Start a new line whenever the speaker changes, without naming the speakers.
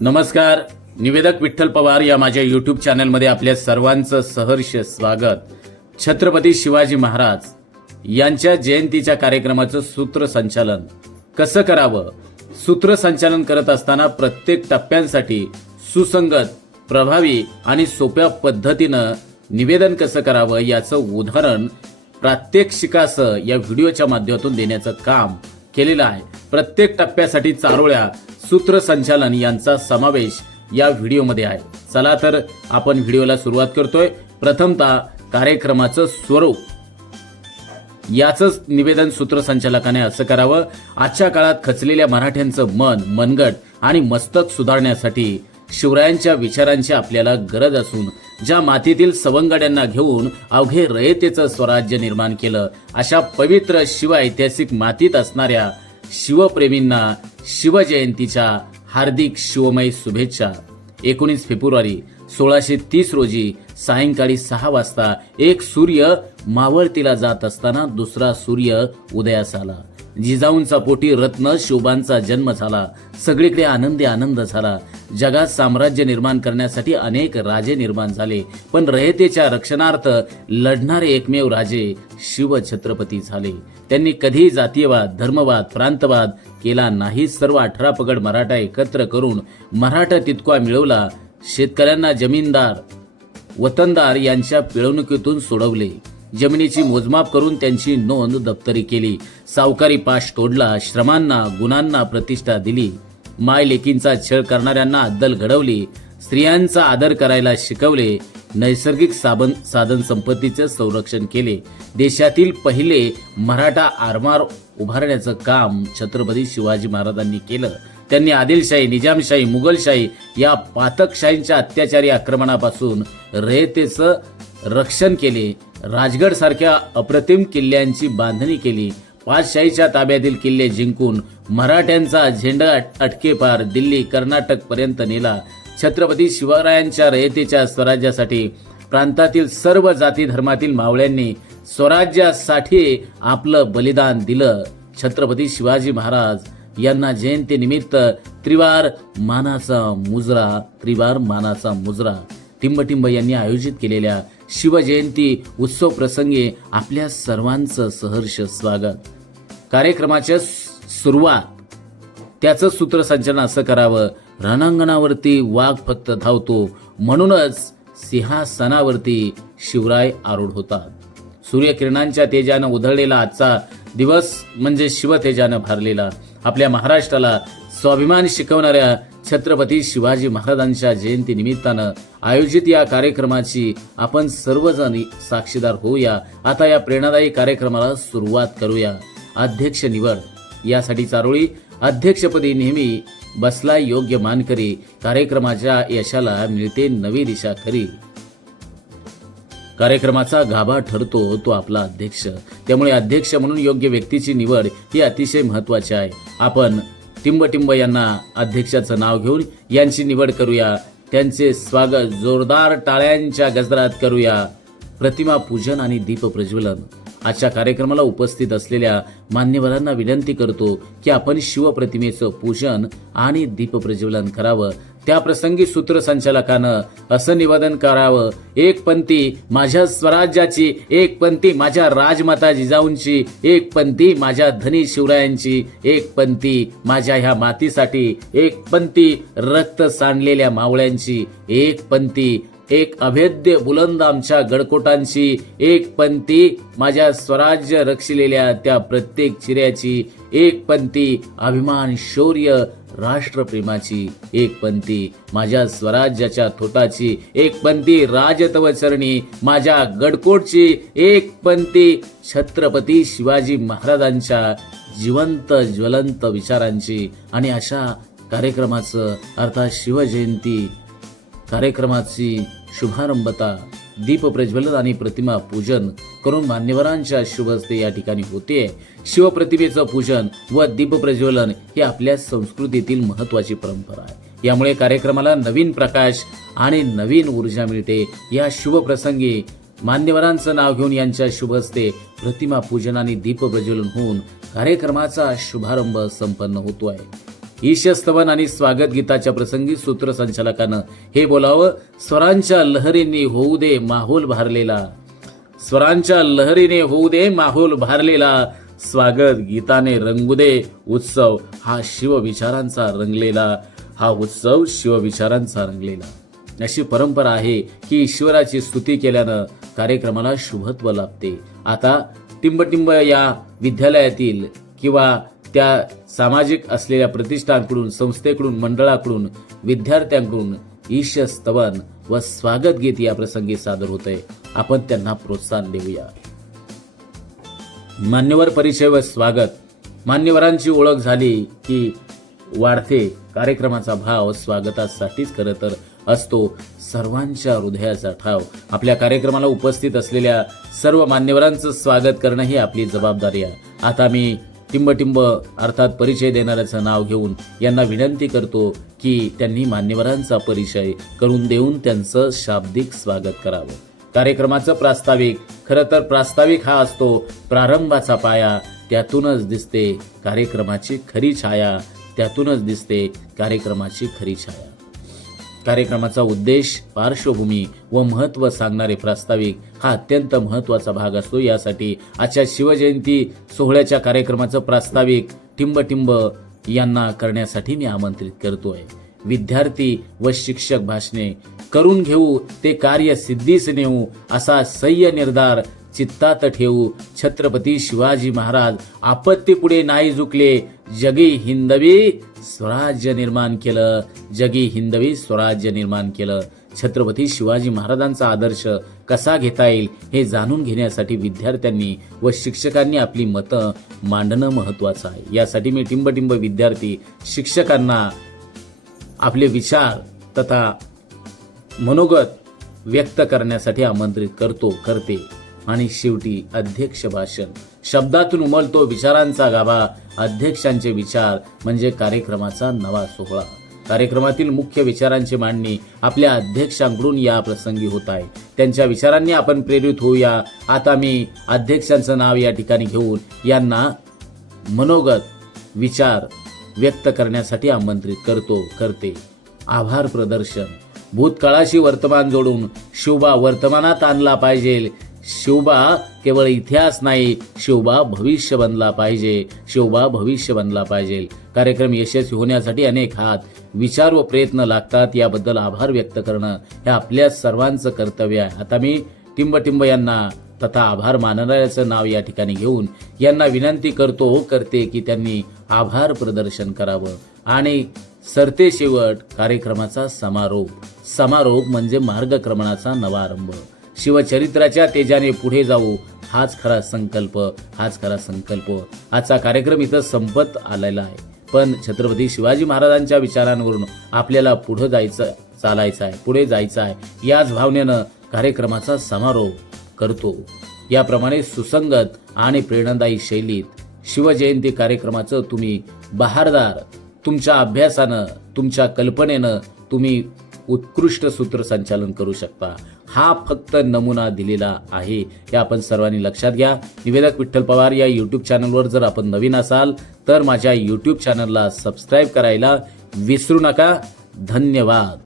नमस्कार. निवेदक विठ्ठल पवार या माझ्या यूट्यूब चॅनलमध्ये आपल्या सर्वांचं सहर्ष स्वागत. छत्रपती शिवाजी महाराज यांच्या जयंतीच्या कार्यक्रमाचं सूत्रसंचालन कसं करावं? सूत्रसंचालन करत असताना प्रत्येक टप्प्यांसाठी सुसंगत प्रभावी आणि सोप्या पद्धतीनं निवेदन कसं करावं याचं उदाहरण प्रात्यक्षिकासह या व्हिडिओच्या माध्यमातून देण्याचं काम केलेलं आहे. प्रत्येक टप्प्यासाठी चारोळ्या सूत्रसंचालन यांचा समावेश या व्हिडिओमध्ये आहे. चला तर आपण व्हिडिओला सुरुवात करतोय. प्रथमतः कार्यक्रमाचं स्वरूप. याचंच निवेदन सूत्रसंचालकाने असं करावं. आजच्या काळात खचलेल्या मराठ्यांचं मन मनगट आणि मस्तक सुधारण्यासाठी शिवरायांच्या विचारांची आपल्याला गरज असून ज्या मातीतील सवंगड्यांना घेऊन अवघे रयतेचं स्वराज्य निर्माण केलं अशा पवित्र शिव ऐतिहासिक मातीत असणाऱ्या शिवप्रेमींना शिवजयंतीच्या हार्दिक शिवमय शुभेच्छा. एकोणीस फेब्रुवारी सोळाशे तीस रोजी सायंकाळी सहा वाजता एक सूर्य मावळतीला जात असताना दुसरा सूर्य उदयास आला. जिजाऊंचा पोटी रत्न शोभांचा जन्म झाला. सगळीकडे आनंदी आनंद झाला. जगात साम्राज्य निर्माण करण्यासाठी अनेक राजे निर्माण झाले. पण रयतेच्या रक्षणार्थ लढणारे एकमेव राजे शिवछत्रपती झाले. त्यांनी कधी जातीयवाद धर्मवाद प्रांतवाद केला नाही. सर्व अठरा पगड मराठा एकत्र करून मराठा तितका मिळवला. शेतकऱ्यांना जमीनदार वतनदार यांच्या पिळवणुकीतून सोडवले. जमिनीची मोजमाप करून त्यांची नोंद दप्तरी केली. सावकारी पाश तोडला श्रमांना गुणांना प्रतिष्ठा दिली. माय लेकींचा छळ करणाऱ्यांना अद्दल घडवली. स्त्रियांचा आदर करायला शिकवले. नैसर्गिक साबन साधन संपत्तीचे संरक्षण केले. देशातील पहिले मराठा आरमार उभारण्याचं काम छत्रपती शिवाजी महाराजांनी केलं. त्यांनी आदिलशाही निजामशाही मुघलशाही या पातकशाहींच्या अत्याचारी आक्रमणापासून रयतेचं रक्षण केले. राजगड सारख्या अप्रतिम किल्ल्यांची बांधणी केली. पाचशाहीच्या ताब्यातील किल्ले जिंकून मराठ्यांचा झेंडा अटकेपार दिल्ली कर्नाटक पर्यंत नेला. छत्रपती शिवरायांच्या रयतेच्या स्वराज्यासाठी प्रांतातील सर्व जाती धर्मातील मावळ्यांनी स्वराज्यासाठी आपलं बलिदान दिलं. छत्रपती शिवाजी महाराज यांना जयंतीनिमित्त त्रिवार मानाचा मुजरा त्रिवार मानाचा मुजरा टिंबटिंब यांनी आयोजित केलेल्या शिवजयंती उत्सव प्रसंगी आपल्या सर्वांचं सहर्ष स्वागत. कार्यक्रमाच्या सुरुवात. त्याचं सूत्रसंचलन असं करावं. रणांगणावरती वाघ फक्त धावतो. म्हणूनच सिंहासनावरती शिवराय आरूढ होतात. सूर्यकिरणांच्या तेजानं उधळलेला आजचा दिवस म्हणजे शिवतेजानं भारलेला. आपल्या महाराष्ट्राला स्वाभिमान शिकवणाऱ्या छत्रपती शिवाजी महाराजांच्या जयंती निमित्तानं आयोजित या कार्यक्रमाची आपण सर्वजण साक्षीदार होऊया. आता या प्रेरणादायी कार्यक्रमाला सुरुवात करूया. अध्यक्ष निवड. यासाठी चारोळी अध्यक्षपदी नेहमी बसला योग्य मानकरी. कार्यक्रमाच्या यशाला मिळते नवी दिशा खरी. कार्यक्रमाचा गाभा ठरतो तो आपला अध्यक्ष. त्यामुळे अध्यक्ष म्हणून योग्य व्यक्तीची निवड ही अतिशय महत्वाची आहे. आपण टिंबटिंब यांना अध्यक्षाचं नाव घेऊन यांची निवड करूया. त्यांचे स्वागत जोरदार टाळ्यांच्या गजरात करूया. प्रतिमा पूजन आणि दीप प्रज्वलन. आजच्या कार्यक्रमाला उपस्थित असलेल्या मान्यवरांना विनंती करतो की आपण शिवप्रतिमेचं पूजन आणि दीपप्रज्वलन करावं. त्या प्रसंगी सूत्रसंचालकानं असं निवेदन करावं. एक पंथी माझ्या स्वराज्याची एक पंथी माझ्या राजमाता जिजाऊंची एक पंथी माझ्या धनी शिवरायांची एक पंथी माझ्या ह्या मातीसाठी एक पंथी रक्त सांडलेल्या मावळ्यांची एक पंथी एक अभेद्य बुलंद आमच्या गडकोटांची एक पंथी माझ्या स्वराज्य रक्षिलेल्या त्या प्रत्येक चिऱ्याची एक पंथी अभिमान शौर्य राष्ट्रप्रेमाची एक पंथी माझ्या स्वराज्याच्या थोटाची एक पंथी राजतवचरणी माझ्या गडकोटची एक पंथी छत्रपती शिवाजी महाराजांच्या जिवंत ज्वलंत विचारांची आणि अशा कार्यक्रमाचं अर्थात शिवजयंती कार्यक्रमाची शुभारंभता दीप प्रज्वलन आणि प्रतिमा पूजन करून मान्यवरांच्या शुभ हस्ते या ठिकाणी होते. शिवप्रतिमेचं पूजन व दीप प्रज्वलन ही आपल्या संस्कृतीतील महत्वाची परंपरा आहे. यामुळे कार्यक्रमाला नवीन प्रकाश आणि नवीन ऊर्जा मिळते. या शुभप्रसंगी मान्यवरांचं नाव घेऊन यांच्या शुभ हस्ते प्रतिमा पूजन आणि दीप प्रज्वलन होऊन कार्यक्रमाचा शुभारंभ संपन्न होतो आहे. ईशस्तवन आणि स्वागत गीताच्या प्रसंगी सूत्रसंचालकानं हे बोलावं स्वरांच्या लहरींनी होऊ दे माहोल भारलेला. स्वरांच्या लहरीने होऊ दे माहोल भारलेला स्वागत गीताने रंगू दे उत्सव हा शिवविचारांचा रंगलेला हा उत्सव शिवविचारांचा रंगलेला. अशी परंपरा आहे की ईश्वराची स्तुती केल्यानं कार्यक्रमाला शुभत्व लाभते. आता टिंबटिंब या विद्यालयातील किंवा त्या सामाजिक असलेल्या प्रतिष्ठानकडून संस्थेकडून मंडळाकडून विद्यार्थ्यांकडून ईश स्तवन व स्वागत गीत या प्रसंगी सादर होतंय. आपण त्यांना प्रोत्साहन देऊया. मान्यवर परिचय व स्वागत. मान्यवरांची ओळख झाली की वाढते. कार्यक्रमाचा भाव स्वागतासाठीच खरं तर असतो. सर्वांच्या हृदयाचा ठाव. आपल्या कार्यक्रमाला उपस्थित असलेल्या सर्व मान्यवरांचं स्वागत करणं ही आपली जबाबदारी आहे. आता मी टिंबटिंब अर्थात परिचय देणाऱ्याचं नाव घेऊन यांना विनंती करतो की त्यांनी मान्यवरांचा परिचय करून देऊन त्यांचं शाब्दिक स्वागत करावं. कार्यक्रमाचं प्रास्ताविक खरं तर प्रास्ताविक हा असतो प्रारंभाचा पाया त्यातूनच दिसते कार्यक्रमाची खरी छाया त्यातूनच दिसते कार्यक्रमाची खरी छाया. कार्यक्रमाचा उद्देश पार्श्वभूमी व महत्त्व सांगणारे प्रास्ताविक हा अत्यंत महत्त्वाचा भाग असतो. यासाठी आजच्या शिवजयंती सोहळ्याच्या कार्यक्रमाचं प्रास्ताविक टिंबटिंब यांना करण्यासाठी मी आमंत्रित करतोय. विद्यार्थी व शिक्षक भाषणे करून घेऊ ते कार्य सिद्धीस नेऊ असा सह्य निर्धार चित्तात ठेवू छत्रपती शिवाजी महाराज आपत्तीपुढे नाही झुकले. जगी हिंदवी स्वराज्य निर्माण केलं. जगी हिंदवी स्वराज्य निर्माण केलं. छत्रपती शिवाजी महाराजांचा आदर्श कसा घेता येईल हे जाणून घेण्यासाठी विद्यार्थ्यांनी व शिक्षकांनी आपली मतं मांडणं महत्वाचं आहे. यासाठी मी टिंबटिंब विद्यार्थी शिक्षकांना आपले विचार तथा मनोगत व्यक्त करण्यासाठी आमंत्रित करतो करते. आणि शेवटी अध्यक्ष भाषण. शब्दातून उमलतो विचारांचा गाभा. अध्यक्षांचे विचार म्हणजे कार्यक्रमाचा नवा सोहळा. कार्यक्रमातील मुख्य विचारांची मांडणी आपल्या अध्यक्षांकडून या प्रसंगी होत आहे. त्यांच्या विचारांनी आपण प्रेरित होऊया. आता मी अध्यक्षांचं नाव या ठिकाणी घेऊन यांना मनोगत विचार व्यक्त करण्यासाठी आमंत्रित करतो करते. आभार प्रदर्शन. भूतकाळाशी वर्तमान जोडून शुभा वर्तमानात आणला पाहिजे. शिवबा केवळ इतिहास नाही शिवबा भविष्य बनला पाहिजे. शिवबा भविष्य बनला पाहिजे. कार्यक्रम यशस्वी होण्यासाठी अनेक हात विचार व प्रयत्न लागतात. याबद्दल आभार व्यक्त करणं हे आपल्या सर्वांचं कर्तव्य आहे. आता मी टिंबटिंब यांना तथा आभार मानणाऱ्याचं नाव या ठिकाणी घेऊन यांना विनंती करतो करते की त्यांनी आभार प्रदर्शन करावं. आणि सरते शेवट कार्यक्रमाचा समारोप. समारोप म्हणजे मार्गक्रमणाचा नवा आरंभ शिवचरित्राच्या तेजाने पुढे जाऊ. हाच खरा संकल्प हाच खरा संकल्प. आजचा कार्यक्रम इथं संपत आलेला आहे. पण छत्रपती शिवाजी महाराजांच्या विचारांवरून आपल्याला पुढे जायचं चालायचं आहे पुढे जायचं आहे याच भावनेनं कार्यक्रमाचा समारोप करतो. याप्रमाणे सुसंगत आणि प्रेरणादायी शैलीत शिवजयंती कार्यक्रमाचं तुम्ही बहारदार तुमच्या अभ्यासानं तुमच्या कल्पनेनं तुम्ही उत्कृष्ट सूत्रसंचालन करू शकता. हा फक्त नमुना दिलेला आहे. हे आपण सर्वांनी लक्षात घ्या. निवेदक विठ्ठल पवार या यूट्यूब चॅनलवर जर आपण नवीन असाल तर माझ्या यूट्यूब चॅनलला सबस्क्राईब करायला विसरू नका. धन्यवाद.